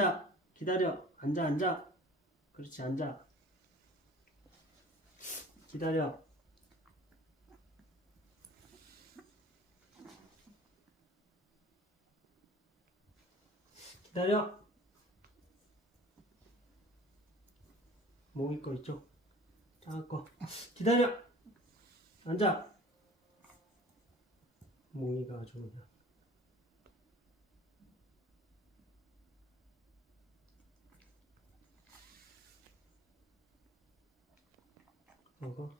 자, 기다려. 앉아, 앉아. 그렇지, 앉아. 기다려. 기다려. 모기 거 있죠? 작은 거. 기다려. 앉아. 모기가 아주 그냥. 먹어.